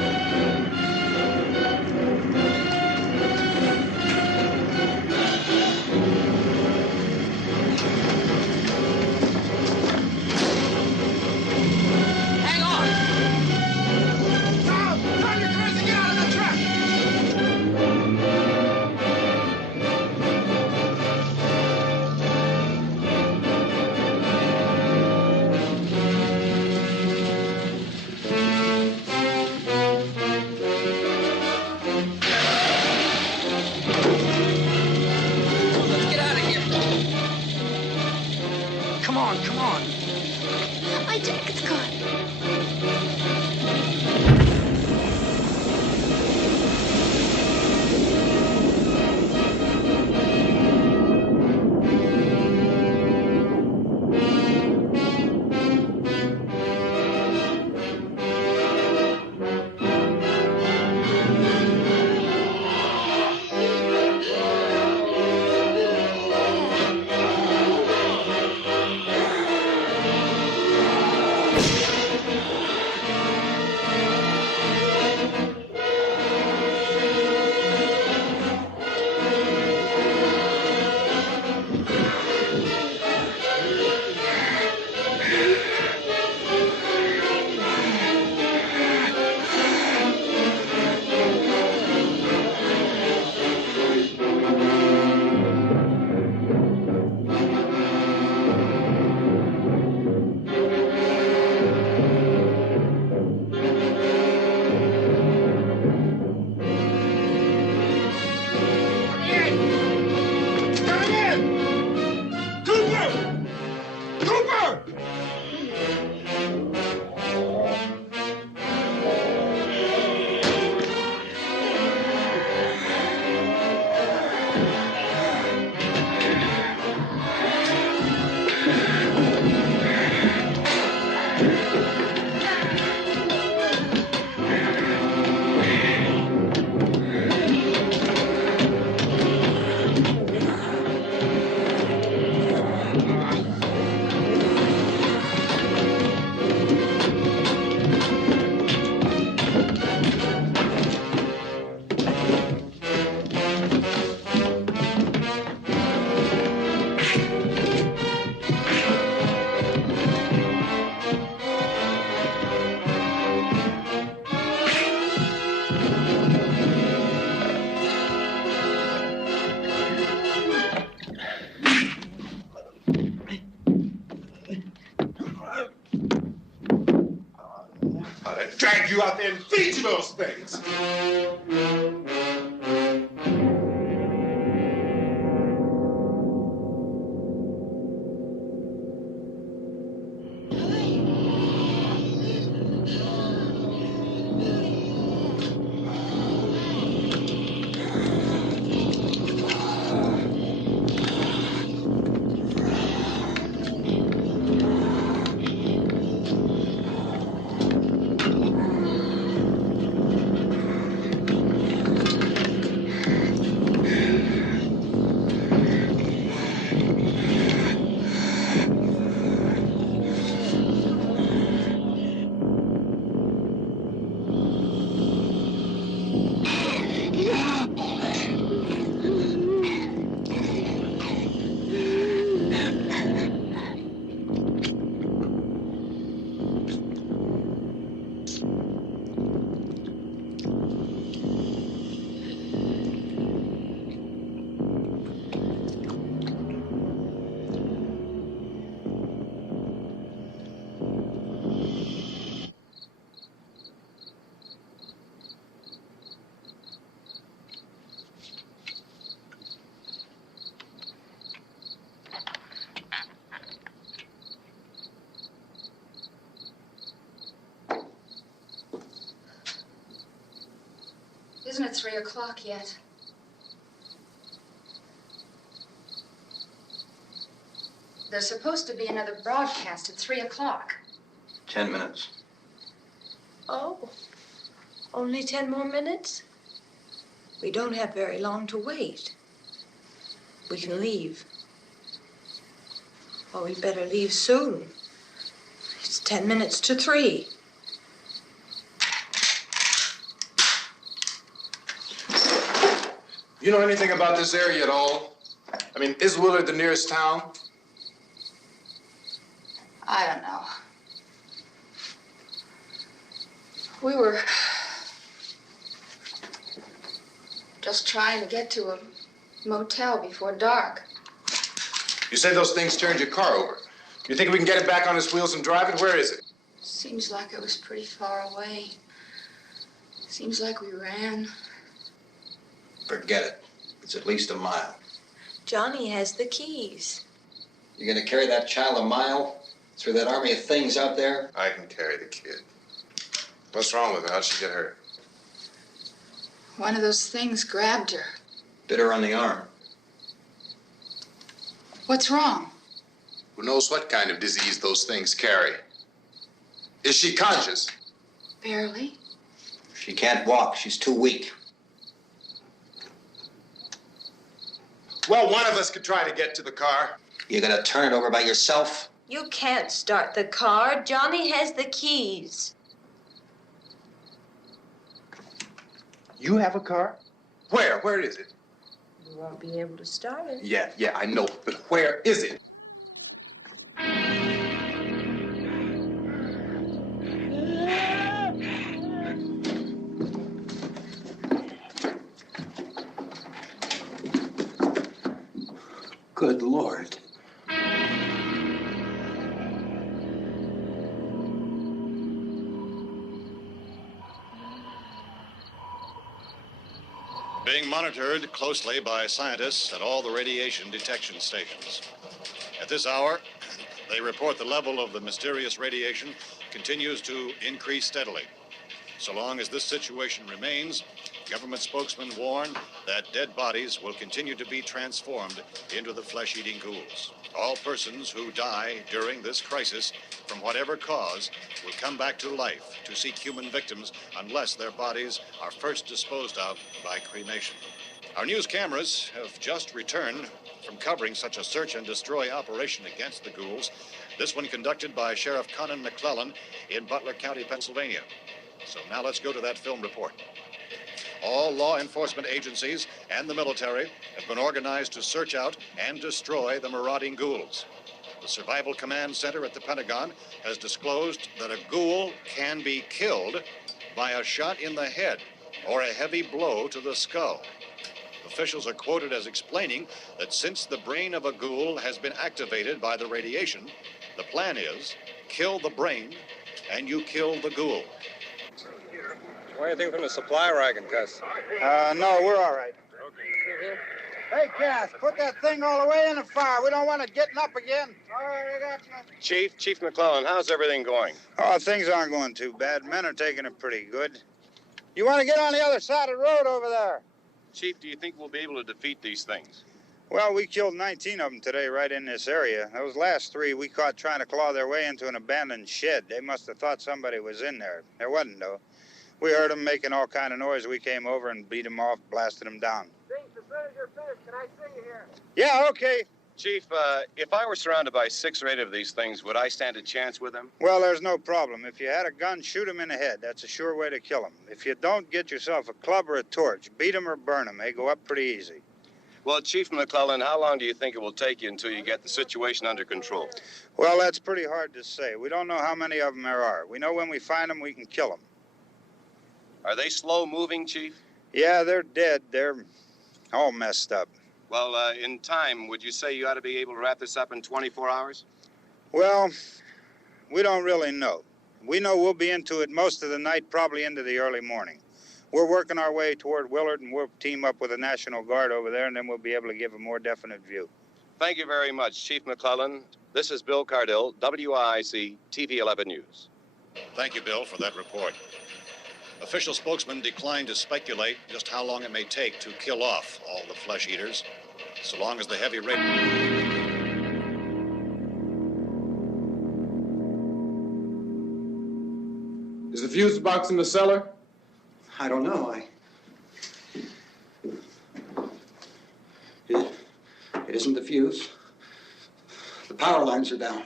Drag you out there and feed you those things. Isn't it 3 o'clock yet? There's supposed to be another broadcast at 3 o'clock. 10 minutes. Oh, only 10 more minutes? We don't have very long to wait. We can leave. Well, we better leave soon. It's 10 minutes to 3. You know anything about this area at all? I mean, is Willard the nearest town? I don't know. We were just trying to get to a motel before dark. You say those things turned your car over. You think we can get it back on its wheels and drive it? Where is it? Seems like it was pretty far away. Seems like we ran. Forget it. It's at least a mile. Johnny has the keys. You're gonna carry that child a mile through that army of things out there? I can carry the kid. What's wrong with her? How'd she get hurt? One of those things grabbed her. Bit her on the arm. What's wrong? Who knows what kind of disease those things carry? Is she conscious? Barely. She can't walk. She's too weak. Well, one of us could try to get to the car. You gonna turn it over by yourself? You can't start the car. Johnny has the keys. You have a car? Where? Where is it? You won't be able to start it. Yeah, I know. But where is it? Good Lord. Being monitored closely by scientists at all the radiation detection stations. At this hour, they report the level of the mysterious radiation continues to increase steadily. So long as this situation remains, government spokesmen warn that dead bodies will continue to be transformed into the flesh-eating ghouls. All persons who die during this crisis, from whatever cause, will come back to life to seek human victims unless their bodies are first disposed of by cremation. Our news cameras have just returned from covering such a search and destroy operation against the ghouls, this one conducted by Sheriff Conan McClelland in Butler County, Pennsylvania. So now let's go to that film report. All law enforcement agencies and the military have been organized to search out and destroy the marauding ghouls. The Survival Command Center at the Pentagon has disclosed that a ghoul can be killed by a shot in the head or a heavy blow to the skull. Officials are quoted as explaining that since the brain of a ghoul has been activated by the radiation, the plan is kill the brain and you kill the ghoul. What do you think from the supply wagon, Gus? No, we're all right. Hey, Cass, put that thing all the way in the fire. We don't want it getting up again. All right, I got you. Chief McClelland, how's everything going? Oh, things aren't going too bad. Men are taking it pretty good. You want to get on the other side of the road over there? Chief, do you think we'll be able to defeat these things? Well, we killed 19 of them today right in this area. Those last 3 we caught trying to claw their way into an abandoned shed. They must have thought somebody was in there. There wasn't, though. We heard them making all kind of noise. We came over and beat them off, blasted them down. As soon as you're finished, can I see you here? Yeah, okay. Chief, if I were surrounded by 6 or 8 of these things, would I stand a chance with them? Well, there's no problem. If you had a gun, shoot them in the head. That's a sure way to kill them. If you don't, get yourself a club or a torch. Beat them or burn them. They go up pretty easy. Well, Chief McClelland, how long do you think it will take you until you get the situation under control? Well, that's pretty hard to say. We don't know how many of them there are. We know when we find them, we can kill them. Are they slow-moving, Chief? Yeah, they're dead. They're all messed up. Well, in time, would you say you ought to be able to wrap this up in 24 hours? Well, we don't really know. We know we'll be into it most of the night, probably into the early morning. We're working our way toward Willard, and we'll team up with the National Guard over there, and then we'll be able to give a more definite view. Thank you very much, Chief McClelland. This is Bill Cardille, WIC TV 11 News. Thank you, Bill, for that report. Official spokesman declined to speculate just how long it may take to kill off all the flesh eaters, so long as the heavy rate... Is the fuse box in the cellar? I don't know. It isn't the fuse. The power lines are down.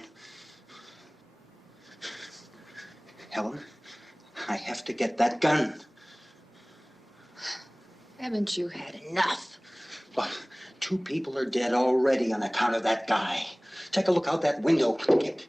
Helen, I have to get that gun. Haven't you had enough? But 2 people are dead already on account of that guy. Take a look out that window. Get...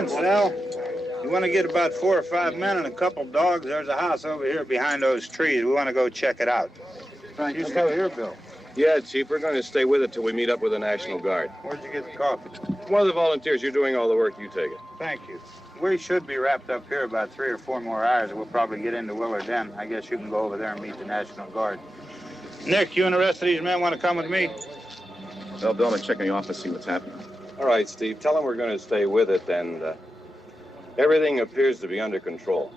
Vince, Al, you want to get about 4 or 5 men and a couple dogs? There's a house over here behind those trees. We want to go check it out. Right. You still here, Bill? Yeah, Chief, we're going to stay with it till we meet up with the National Guard. Where'd you get the coffee? One of the volunteers, you're doing all the work, you take it. Thank you. We should be wrapped up here about 3 or 4 more hours. We'll probably get into Willard then. I guess you can go over there and meet the National Guard. Nick, you and the rest of these men want to come with me? Well, Bill, I'm going to check in the office, see what's happening. All right, Steve, tell them we're going to stay with it, and everything appears to be under control.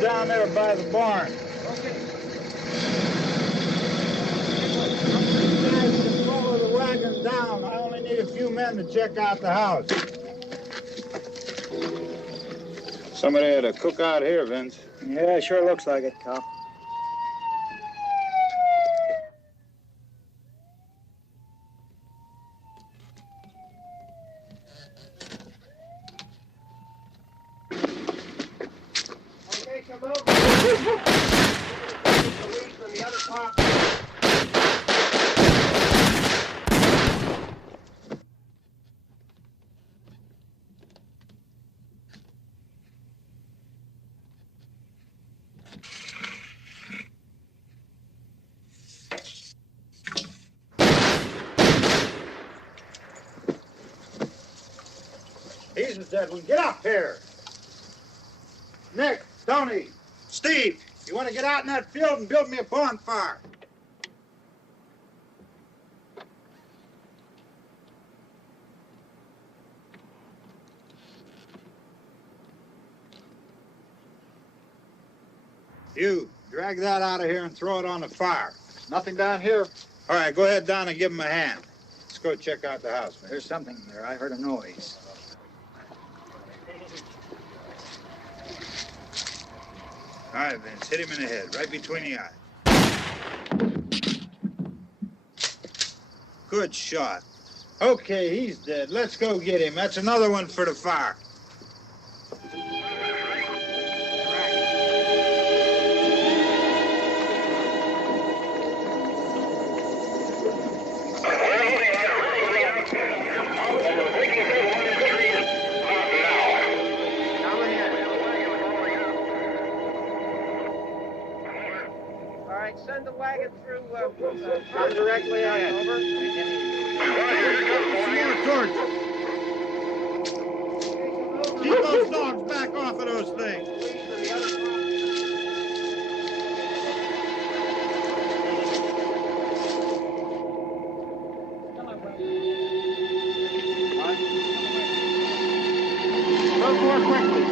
Down there by the barn. Okay. Guys can follow the wagon down. I only need a few men to check out the house. Somebody had a cookout here, Vince. Yeah, it sure looks like it, Carl. Get up here. Nick, Tony, Steve, you want to get out in that field and build me a bonfire? You, drag that out of here and throw it on the fire. Nothing down here. All right, go ahead down and give him a hand. Let's go check out the house, man. There's something there. I heard a noise. All right, Vince, hit him in the head, right between the eyes. Good shot. Okay, he's dead. Let's go get him. That's another one for the fire. Send the wagon through, come directly ahead. Over. Some more torches. Keep those dogs back off of those things. Look more quickly.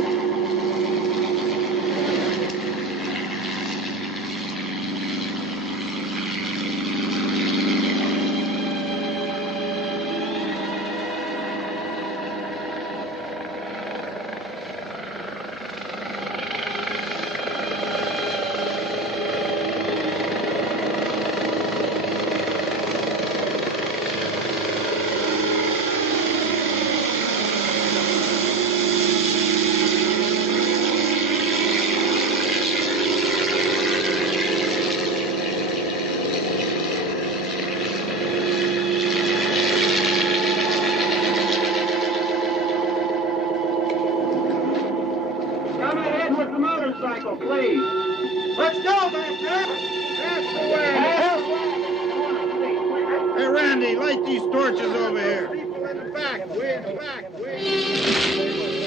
Please. Let's go, back there. That's the way. Hey, Randy, light these torches over here. People in the back, way in the back, way.